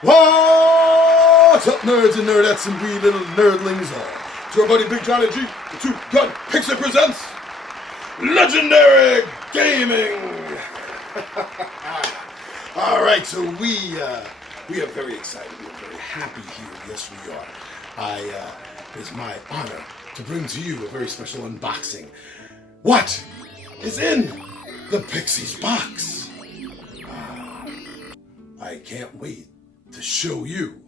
What's up, nerds and nerdettes and wee little nerdlings all? To our buddy Big Johnny G, the two-gun Pixie presents Legendary Gaming! Alright, so we are very excited, we are very happy here, yes we are. It's my honor to bring to you a very special unboxing. What is in the Pixie's box? I can't wait to show you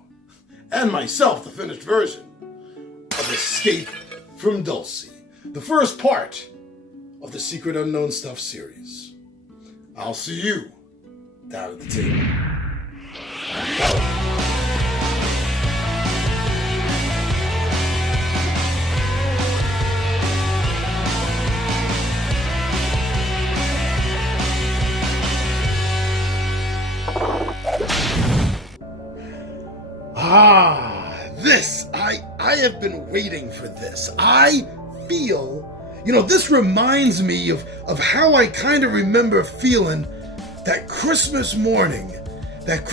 and myself the finished version of Escape from Dulce, the first part of the Secret Unknown Stuff series. I'll see you down at the table. This, I have been waiting for this. I feel, this reminds me of how I kind of remember feeling that Christmas morning, that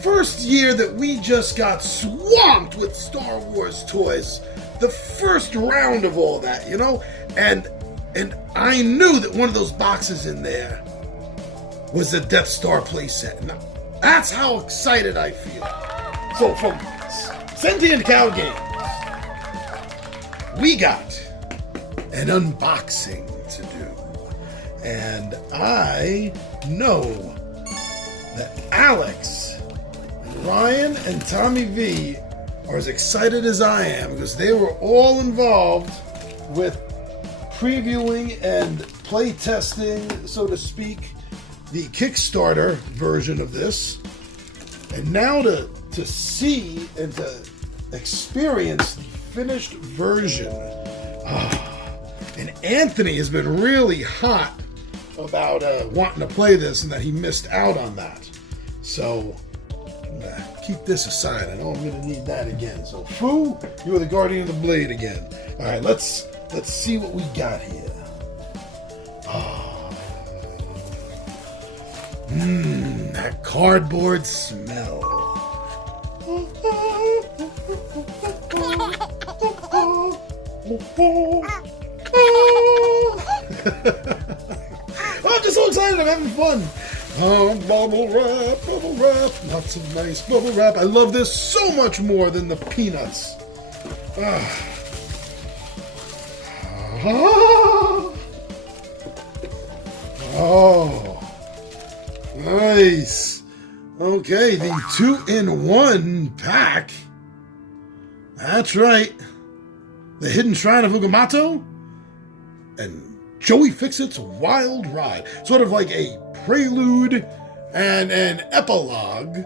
first year that we just got swamped with Star Wars toys, the first round of all that, and I knew that one of those boxes in there was the Death Star playset. Now, that's how excited I feel. So from Sentient Cow Games, we got an unboxing to do. And I know that Alex, Ryan, and Tommy V are as excited as I am because they were all involved with previewing and play testing, so to speak, the Kickstarter version of this. And now to see and to experience the finished version. And Anthony has been really hot about wanting to play this and that he missed out on that. So I'm gonna keep this aside. I know I'm gonna need that again. So Fu, you are the guardian of the blade again. All right, let's see what we got here. That cardboard smell. I'm just so excited, I'm having fun. Bubble wrap, lots of nice bubble wrap. I love this so much more than the peanuts. Oh, nice. Okay, the 2-in-1 pack. That's right. The Hidden Shrine of Ugamato and Joey Fixit's Wild Ride. Sort of like a prelude and an epilogue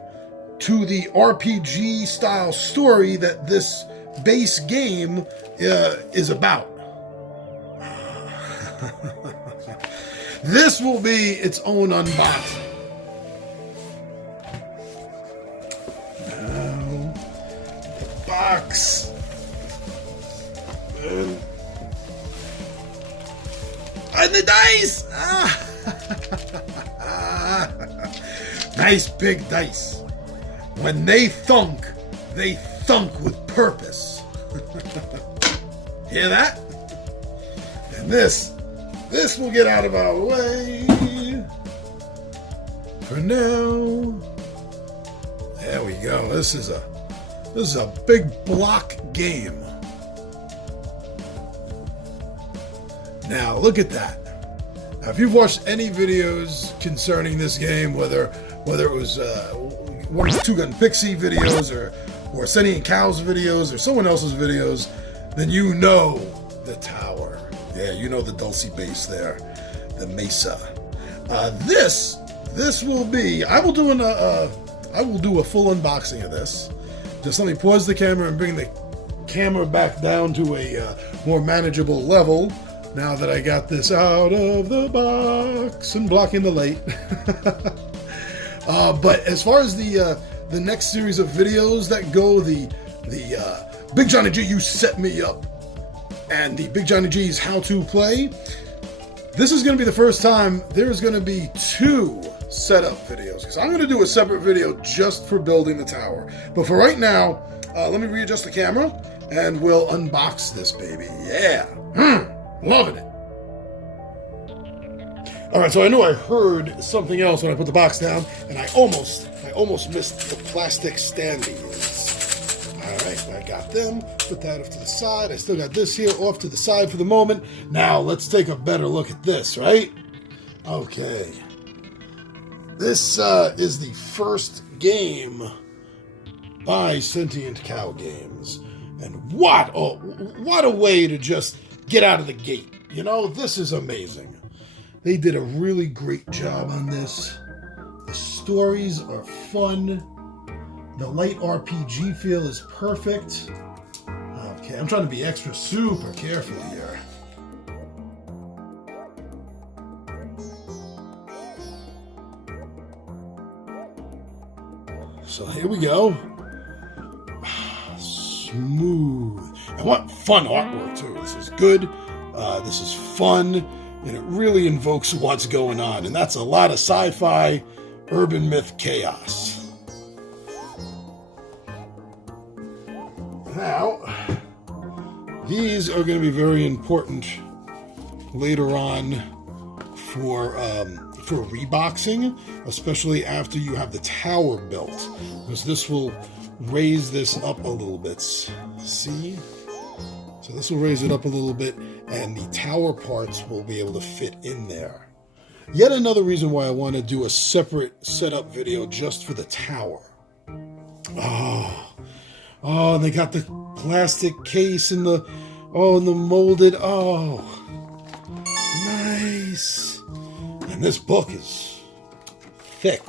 to the RPG style story that this base game is about. This will be its own unboxing. Now, the box. And the dice! Nice big dice. When they thunk with purpose. Hear that? And this will get out of our way. For now. There we go. This is a big block game. Now, look at that. Now, if you've watched any videos concerning this game, whether it was one of the two-gun Pixie videos or Sentient Cow's videos or someone else's videos, then you know the tower. Yeah, you know the Dulce base there, the Mesa. This will be. I will do a full unboxing of this. Just let me pause the camera and bring the camera back down to a more manageable level. Now that I got this out of the box and blocking the light. But as far as the next series of videos that go, the Big Johnny G, You Set Me Up, and the Big Johnny G's How to Play, this is going to be the first time there's going to be two setup videos, because I'm going to do a separate video just for building the tower. But for right now, let me readjust the camera, and we'll unbox this baby. Yeah, loving it. All right, so I know I heard something else when I put the box down, and I almost missed the plastic standees. All right, I got them. Put that off to the side. I still got this here off to the side for the moment. Now let's take a better look at this, right? Okay. This is the first game by Sentient Cow Games, and what a way to just get out of the gate. You know, this is amazing. They did a really great job on this. The stories are fun. The light RPG feel is perfect. Okay, I'm trying to be extra super careful here. So here we go. Smooth. And what fun artwork too. This is good. This is fun. And it really invokes what's going on. And that's a lot of sci-fi, urban myth chaos. Now, these are going to be very important later on for reboxing, especially after you have the tower built. Because this will raise this up a little bit. See? So this will raise it up a little bit, and the tower parts will be able to fit in there. Yet another reason why I want to do a separate setup video just for the tower. Oh, and they got the plastic case and the molded. Oh, nice. And this book is thick.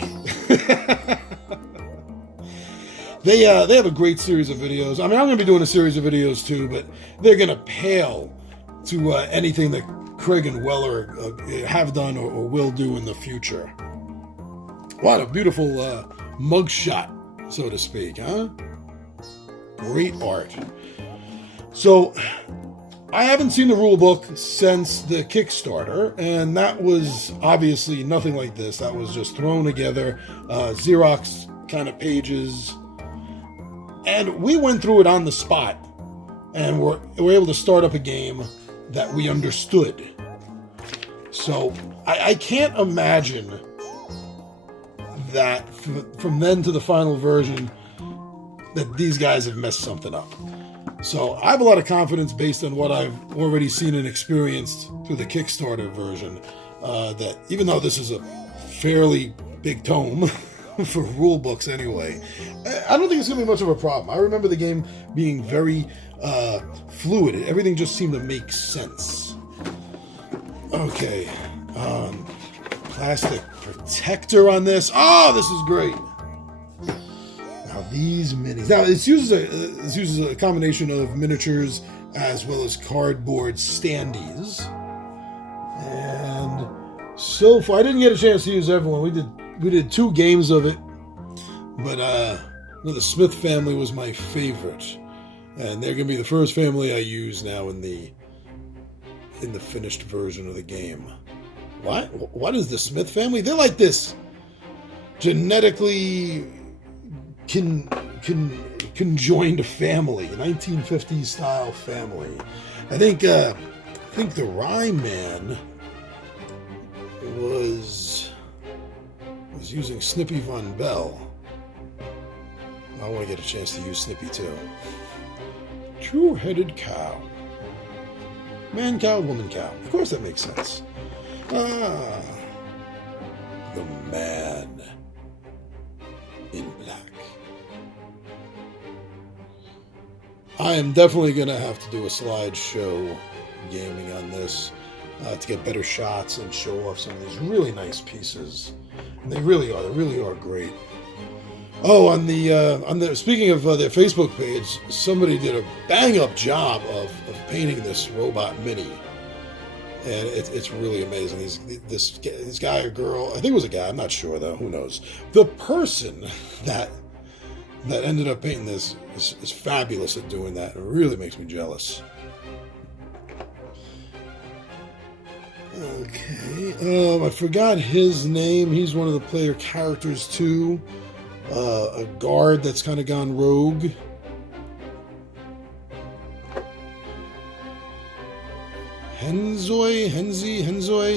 They have a great series of videos. I mean, I'm going to be doing a series of videos too, but they're going to pale to anything that Craig and Weller have done or will do in the future. What a beautiful mugshot, so to speak, huh? Great art. So, I haven't seen the rule book since the Kickstarter, and that was obviously nothing like this. That was just thrown together, Xerox kind of pages. And we went through it on the spot, and we're able to start up a game that we understood. So I can't imagine that from then to the final version that these guys have messed something up. So I have a lot of confidence based on what I've already seen and experienced through the Kickstarter version, that even though this is a fairly big tome, for rule books anyway, I don't think it's going to be much of a problem. I remember the game being very fluid. Everything just seemed to make sense. Okay. Plastic protector on this. Oh, this is great. Now these minis. Now it uses a combination of miniatures as well as cardboard standees. And so far, I didn't get a chance to use everyone. We did 2 games of it, but the Smith family was my favorite, and they're gonna be the first family I use now in the finished version of the game. What is the Smith family? They're like this genetically conjoined family, 1950s style family. I think the Rye Man was using Snippy Von Bell. I want to get a chance to use Snippy too. Two-headed cow. Man cow, woman cow. Of course that makes sense. The man in black. I am definitely going to have to do a slideshow gaming on this to get better shots and show off some of these really nice pieces. And they really are great. Oh, on the speaking of their Facebook page, somebody did a bang-up job of painting this robot mini, and it's really amazing. This guy or girl, I think it was a guy, I'm not sure though, who knows. The person that ended up painting this is fabulous at doing that. It really makes me jealous. Okay. I forgot his name. He's one of the player characters too. A guard that's kind of gone rogue. Henzoi,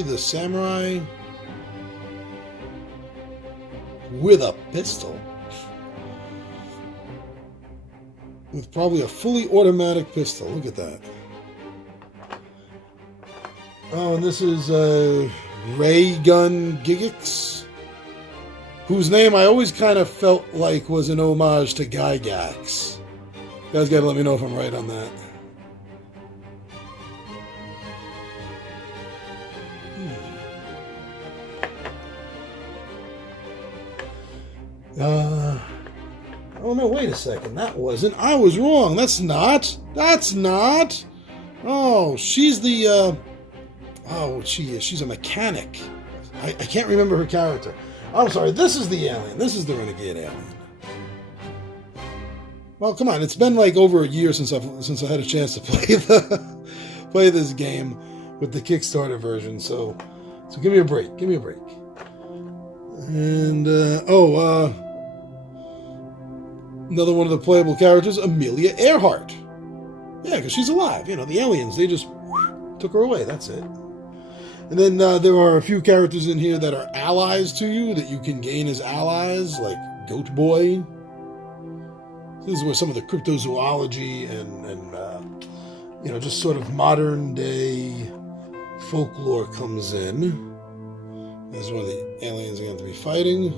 the samurai with a pistol. With probably a fully automatic pistol. Look at that. Oh, and this is Ray Gun Gigix, whose name I always kind of felt like was an homage to Gygax. You guys gotta let me know if I'm right on that. Oh no, wait a second. That wasn't. I was wrong. That's not. Oh, she's the, oh, she is. She's a mechanic. I can't remember her character. I'm sorry. This is the alien. This is the renegade alien. Well, come on. It's been like over a year since I had a chance to play this game with the Kickstarter version. So give me a break. And another one of the playable characters, Amelia Earhart. Yeah, because she's alive. You know, the aliens, they just took her away. That's it. And then there are a few characters in here that are allies to you that you can gain as allies, like Goat Boy. This is where some of the cryptozoology and you know, just sort of modern day folklore comes in. This is one of the aliens are going to be fighting.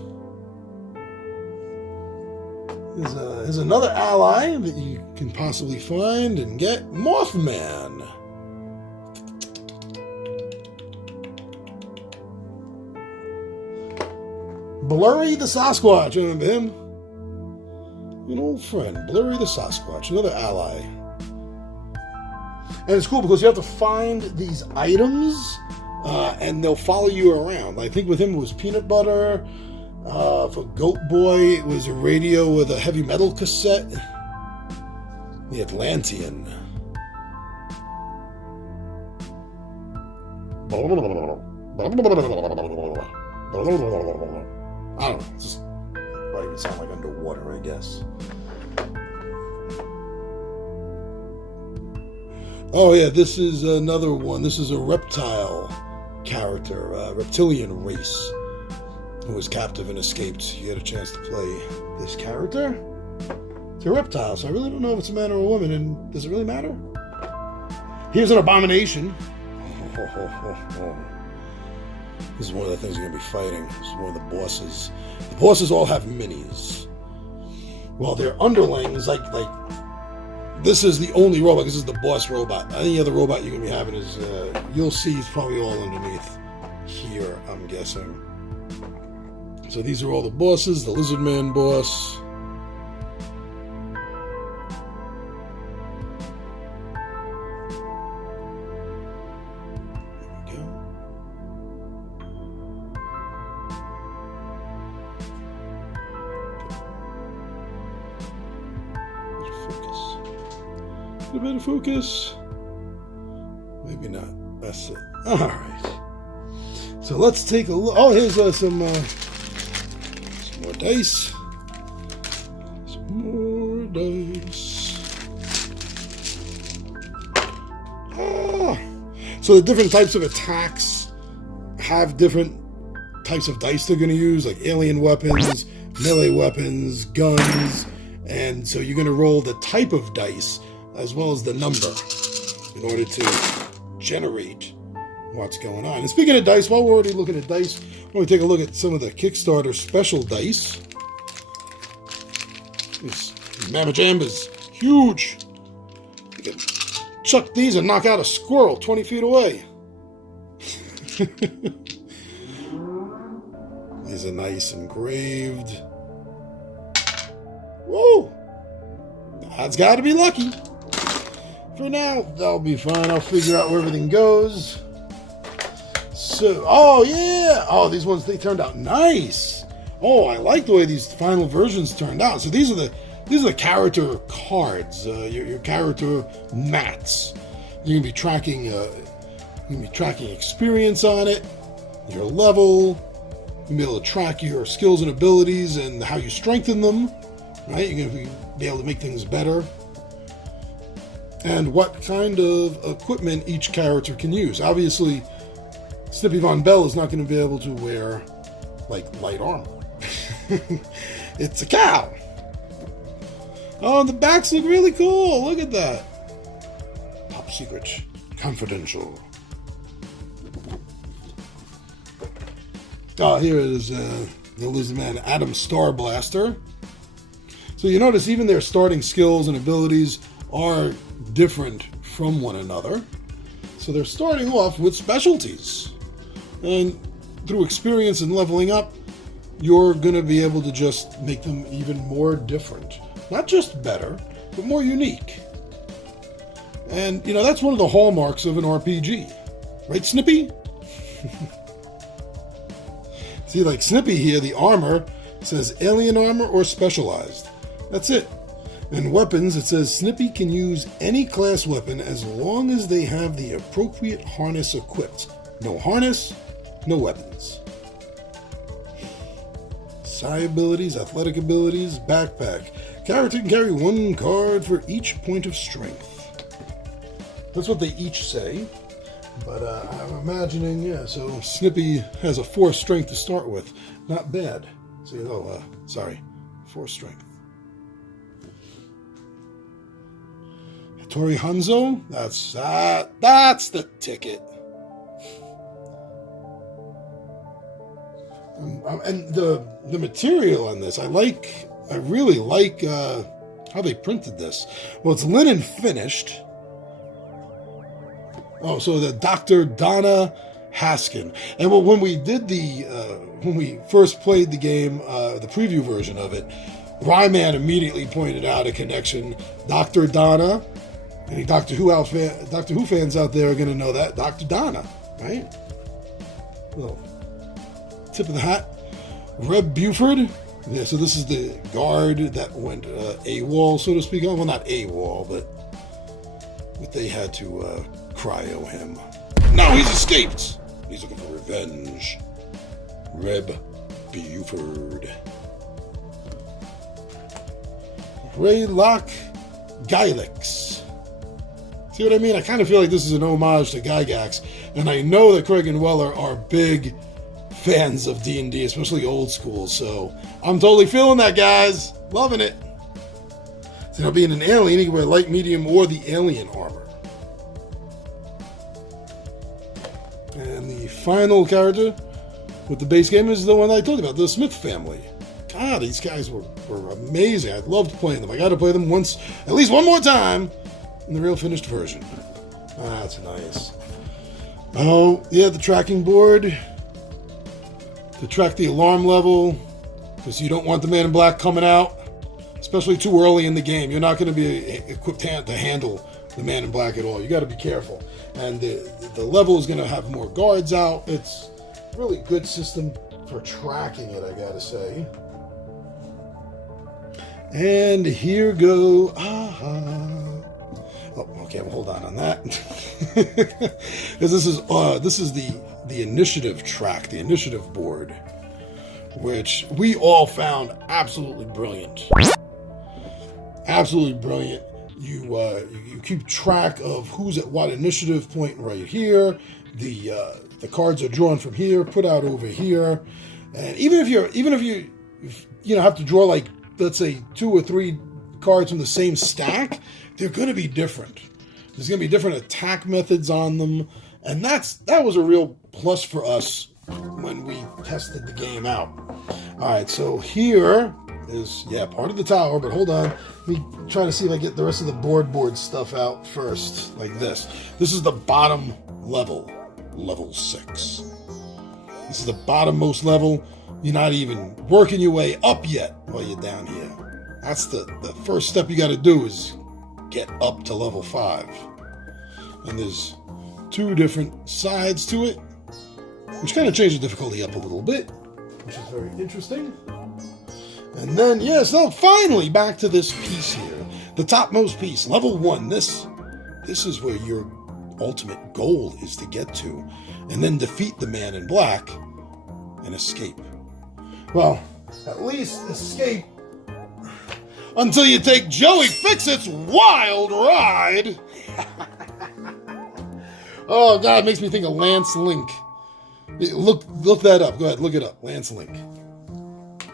Here's another ally that you can possibly find and get. Mothman. Blurry the Sasquatch. Remember him? An old friend. Blurry the Sasquatch. Another ally. And it's cool because you have to find these items and they'll follow you around. I think with him it was peanut butter. For Goat Boy, it was a radio with a heavy metal cassette. The Atlantean. I don't know. It's just probably would sound like underwater, I guess. Oh yeah, this is another one. This is a reptile character, reptilian race, who was captive and escaped. You had a chance to play this character. It's a reptile, so I really don't know if it's a man or a woman, and does it really matter? Here's an abomination. This is one of the things you're going to be fighting. This is one of the bosses. The bosses all have minis. Well, they're underlings, like this is the only robot. This is the boss robot. Any other robot you're going to be having is, you'll see it's probably all underneath here, I'm guessing. So these are all the bosses. The Lizard Man boss. There we go. A bit of focus. Maybe not. That's it. All right. So let's take a look. Oh, here's some more dice. Some more dice. Ah. So the different types of attacks have different types of dice they're going to use, like alien weapons, melee weapons, guns, and so you're going to roll the type of dice as well as the number in order to generate what's going on. And speaking of dice, while we're already looking at dice, we're going to take a look at some of the Kickstarter special dice. This Mamma Jam is huge. You can chuck these and knock out a squirrel 20 feet away. These are nice engraved. Whoa! That's got to be lucky. For now, that'll be fine. I'll figure out where everything goes. So, oh yeah! Oh, these ones, they turned out nice. Oh, I like the way these final versions turned out. So these are the character cards, your character mats. You're gonna be tracking You'll be tracking experience on it, your level. You'll be able to track your skills and abilities and how you strengthen them. Right? You're going to be able to make things better. And what kind of equipment each character can use. Obviously, Snippy Von Bell is not going to be able to wear, like, light armor. It's a cow. Oh, the backs look really cool. Look at that. Top secret. Confidential. Oh, here it is. The Lizard Man, Adam Starblaster. So you notice even their starting skills and abilities are different from one another. So they're starting off with specialties. And through experience and leveling up, you're going to be able to just make them even more different. Not just better, but more unique. And, you know, that's one of the hallmarks of an RPG. Right, Snippy? See, like Snippy here, the armor says alien armor or specialized. That's it. And weapons, it says Snippy can use any class weapon as long as they have the appropriate harness equipped. No harness, no weapons. Psi abilities, athletic abilities, backpack. Character can carry one card for each point of strength. That's what they each say. But I'm imagining, yeah, so Snippy has a 4 strength to start with. Not bad. See, sorry, 4 strength. Tori Hanzo, that's the ticket. And the material on this, I really like how they printed this. Well, it's linen finished. Oh, so the Dr. Donna Haskin. And when we did when we first played the game, the preview version of it, Ryman immediately pointed out a connection. Dr. Donna, any Doctor Who fans out there are going to know that. Dr. Donna, right? Little tip of the hat. Reb Buford. Yeah, so this is the guard that went AWOL, so to speak. Well, not AWOL, but they had to cryo him. No, he's escaped. He's looking for revenge. Reb Buford. Raylock Gylix. See what I mean? I kind of feel like this is an homage to Gygax, and I know that Craig and Weller are big fans of D&D, especially old school, so I'm totally feeling that, guys. Loving it. So now being an alien, you can wear light, medium, or the alien armor. And the final character with the base game is the one I told you about, the Smith family. God, these guys were amazing. I loved playing them. I got to play them once, at least one more time, in the real finished version. That's nice. Oh, yeah, the tracking board to track the alarm level, because you don't want the Man in Black coming out, especially too early in the game. You're not going to be equipped to handle the Man in Black at all. You got to be careful. And the level is going to have more guards out. It's a really good system for tracking it, I got to say. And here go. Oh, okay, we'll hold on that. Because this is the initiative track, the initiative board, which we all found absolutely brilliant. Absolutely brilliant. You keep track of who's at what initiative point right here. The cards are drawn from here, put out over here, and even if you have to draw, like, let's say 2 or 3 cards from the same stack, they're going to be different. There's going to be different attack methods on them, and that was a real plus for us when we tested the game out. All right, so here is, part of the tower, but hold on. Let me try to see if I get the rest of the board stuff out first, like this. This is the bottom level, level 6. This is the bottommost level. You're not even working your way up yet while you're down here. That's the first step you got to do is get up to level 5. And there's 2 different sides to it, which kind of change the difficulty up a little bit, which is very interesting. And then, so finally back to this piece here. The topmost piece, level 1. This is where you're ultimate goal is to get to, and then defeat the man in black and escape. Well, at least escape until you take Joey Fixit's wild ride. Oh, God, it makes me think of Lance Link. Look that up. Go ahead, look it up. Lance Link.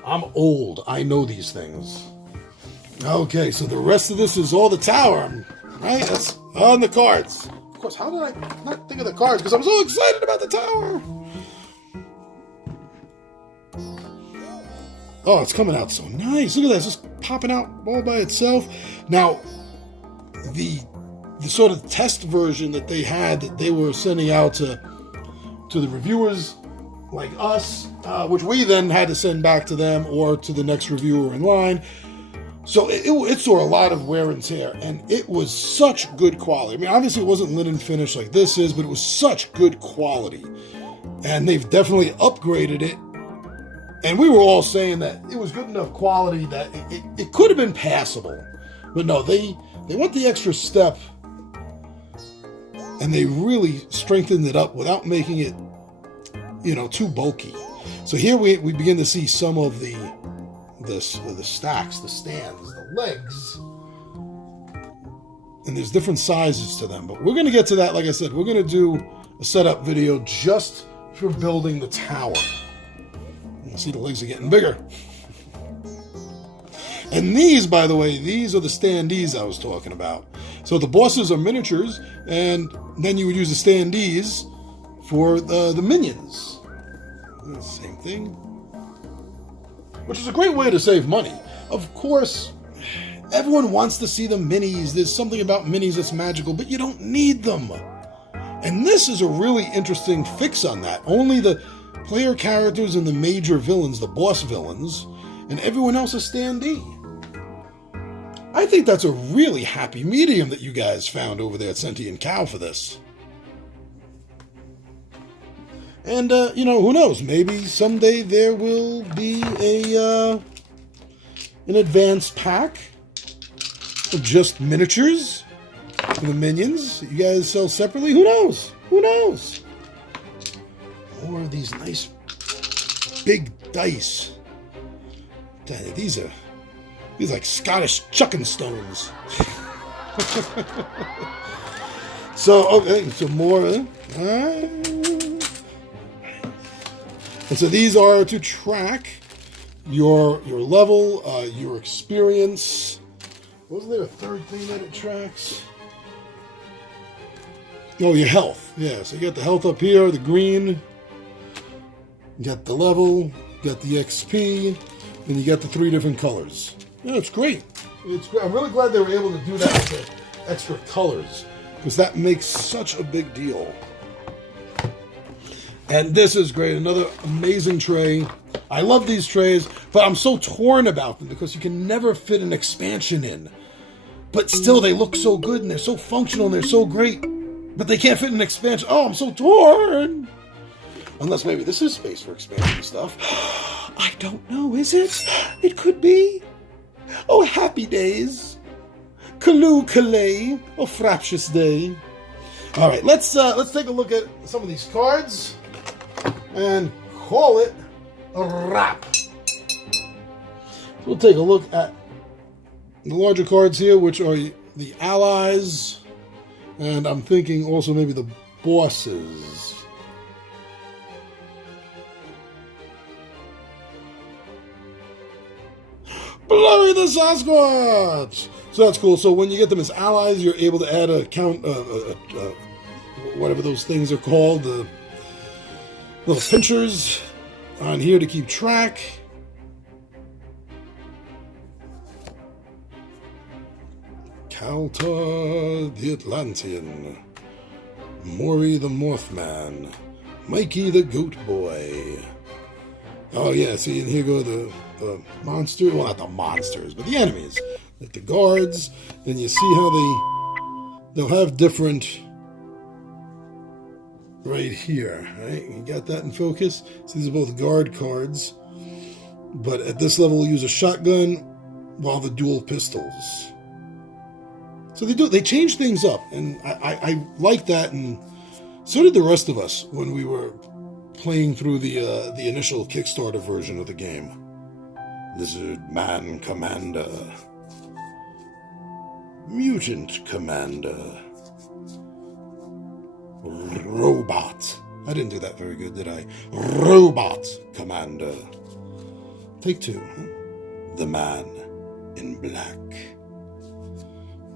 I'm old. I know these things. Okay, so the rest of this is all the tower, right? That's on the cards. Of course, how did I not think of the cards? Because I'm so excited about the tower. Oh, it's coming out so nice. Look at that. It's just popping out all by itself. Now, the sort of test version that they had that they were sending out to the reviewers like us, which we then had to send back to them or to the next reviewer in line. So it saw a lot of wear and tear, and it was such good quality. I mean, obviously it wasn't linen finish like this is, but it was such good quality. And they've definitely upgraded it. And we were all saying that it was good enough quality that it could have been passable. But no, they went the extra step, and they really strengthened it up without making it, too bulky. So here we begin to see some of the stacks, the stands, the legs. And there's different sizes to them. But we're going to get to that. Like I said, we're going to do a setup video just for building the tower. You see the legs are getting bigger. And these, by the way, these are the standees I was talking about. So the bosses are miniatures, and then you would use the standees for the minions. Same thing. Which is a great way to save money. Of course, everyone wants to see the minis. There's something about minis that's magical, but you don't need them. And this is a really interesting fix on that. Only the player characters and the major villains, the boss villains, and everyone else is standee. I think that's a really happy medium that you guys found over there at Sentient Cow for this. And, who knows? Maybe someday there will be an advanced pack of just miniatures for the minions that you guys sell separately. Who knows? Who knows? More of these nice big dice. These are like Scottish chucking stones. So, okay, so more. And so these are to track your level, your experience. Wasn't there a third thing that it tracks? Oh, your health. Yeah, so you got the health up here, the green. You got the level, you got the XP, and you got the 3 different colors. Yeah, it's great. It's great. I'm really glad they were able to do that with the extra colors, because that makes such a big deal. And this is great. Another amazing tray. I love these trays, but I'm so torn about them because you can never fit an expansion in. But still, they look so good, and they're so functional, and they're so great. But they can't fit an expansion. Oh, I'm so torn. Unless maybe this is space for expansion stuff. I don't know, is it? It could be. Oh, happy days. Callooh Calais. Oh, fraptious day. All right, let's take a look at some of these cards and call it a wrap. So we'll take a look at the larger cards here, which are the allies, and I'm thinking also maybe the bosses. Blurry the Sasquatch! So that's cool. So when you get them as allies, you're able to add a count, whatever those things are called, the little pinchers on here to keep track. Kaltar the Atlantean, Maury the Mothman, Mikey the Goat Boy. Oh yeah, see, and here go the monsters. Well, not the monsters, but the enemies, like the guards. And you see how they'll have different. Right here, right? You got that in focus. So these are both guard cards, but at this level, we'll use a shotgun while the dual pistols. So they change things up, and I like that, and so did the rest of us when we were playing through the initial Kickstarter version of the game. Lizard Man Commander, Mutant Commander, Robot. I didn't do that very good, did I? Robot Commander. Take 2. The Man in Black.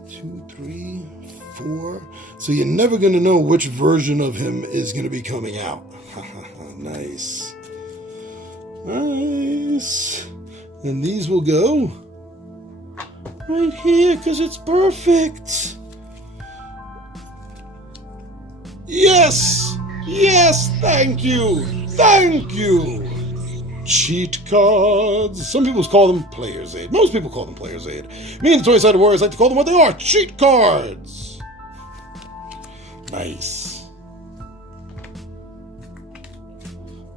2, 3, 4. So you're never going to know which version of him is going to be coming out. Nice. Nice. And these will go right here because it's perfect. Yes! Yes! Thank you! Thank you! Cheat cards. Some people call them Player's Aid. Most people call them Player's Aid. Me and the Toy-Sided Warriors like to call them what they are. Cheat cards. Nice.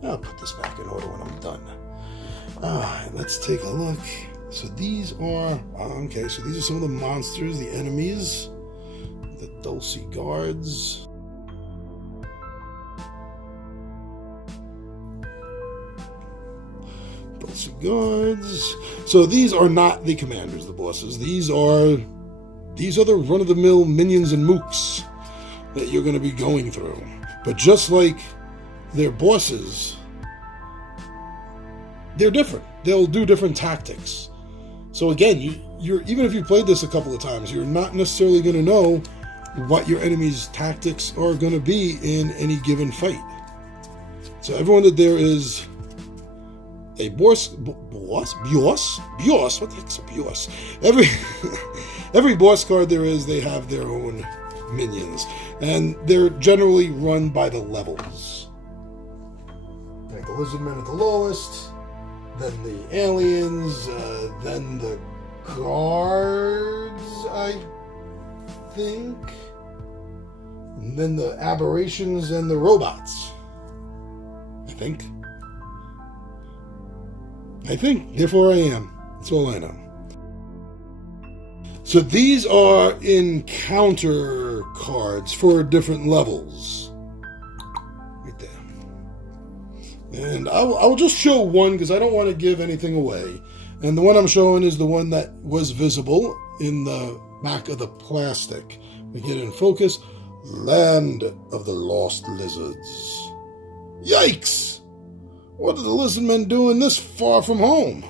I'll put this back in order when I'm done. Alright, let's take a look. So these are... okay, so these are some of the monsters, the enemies. The Dulce guards. Guards. So these are not the commanders, the bosses. These are the run-of-the-mill minions and mooks that you're going to be going through. But just like their bosses, they're different. They'll do different tactics. So again, you're even if you played this a couple of times, you're not necessarily going to know what your enemy's tactics are going to be in any given fight. So everyone that there is a boss, what the heck's a boss? Every boss card there is, they have their own minions, and they're generally run by the levels. Like the lizardmen at the lowest, then the aliens, then the guards, I think, and then the aberrations and the robots. I think, therefore I am. That's all I know. So these are encounter cards for different levels. Right there. And I will just show one because I don't want to give anything away. And the one I'm showing is the one that was visible in the back of the plastic. We get in focus. Land of the Lost Lizards. Yikes! What are the lizardmen doing this far from home?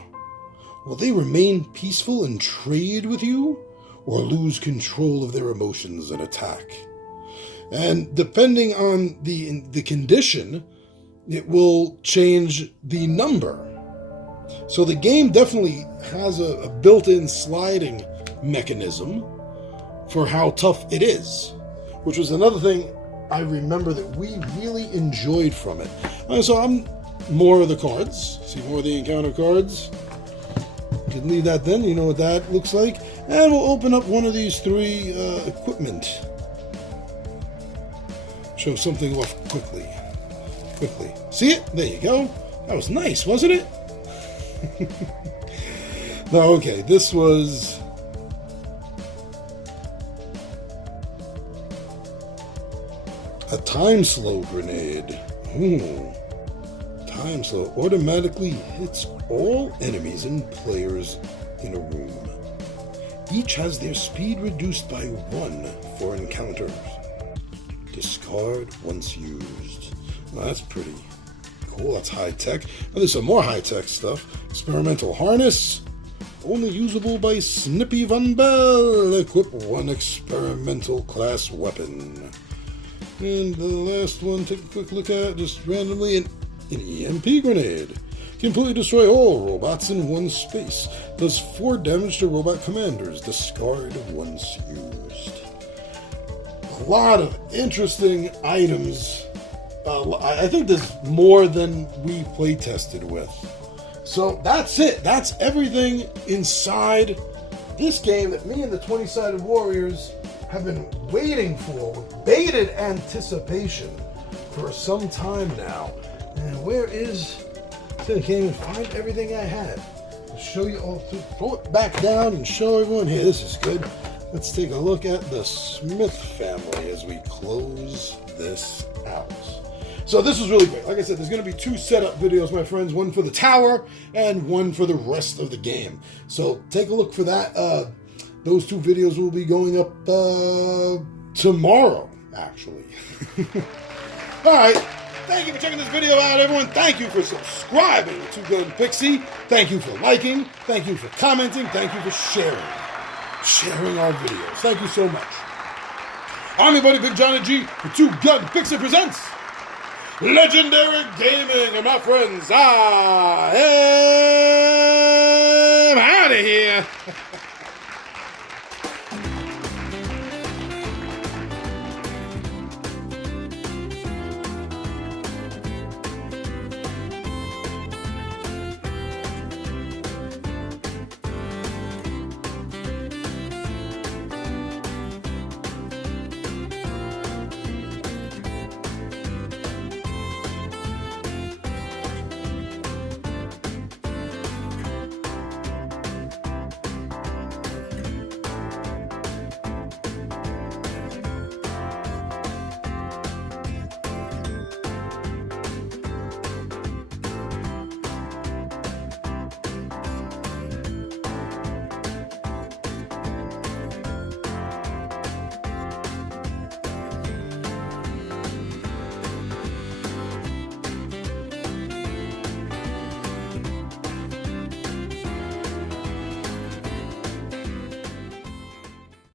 Will they remain peaceful and trade with you, or lose control of their emotions and attack? And depending on the condition, it will change the number. So the game definitely has a built-in sliding mechanism for how tough it is, which was another thing I remember that we really enjoyed from it. So I'm more of the cards. See more of the encounter cards. You can leave that then. You know what that looks like. And we'll open up one of these 3 equipment. Show something off quickly. See it? There you go. That was nice, wasn't it? No, okay. This was... a time slow grenade. Ooh. Time slow automatically hits all enemies and players in a room. Each has their speed reduced by 1 for encounters. Discard once used. Well, that's pretty cool. That's high tech. Now, there's some more high tech stuff. Experimental harness. Only usable by Snippy Von Bell. Equip 1 experimental class weapon. And the last one, take a quick look at just randomly. An EMP grenade. Completely destroy all robots in one space. Does 4 damage to robot commanders. Discard once used. A lot of interesting items. I think there's more than we play tested with. So that's it. That's everything inside this game that me and the 20-sided Warriors have been waiting for with bated anticipation for some time now. And where is... I can't even find everything I had. I'll show you all. Throw it back down and show everyone. Here, this is good. let's take a look at the Smith family as we close this out. So this was really great. Like I said, there's going to be 2 setup videos, my friends. One for the tower and one for the rest of the game. So take a look for that. Those 2 videos will be going up tomorrow, actually. All right. Thank you for checking this video out, everyone. Thank you for subscribing to Gun Pixie. Thank you for liking. Thank you for commenting. Thank you for sharing our videos. Thank you so much. I'm your buddy Big Johnny G for 2 Gun Pixie presents Legendary Gaming. And my friends, I am out of here.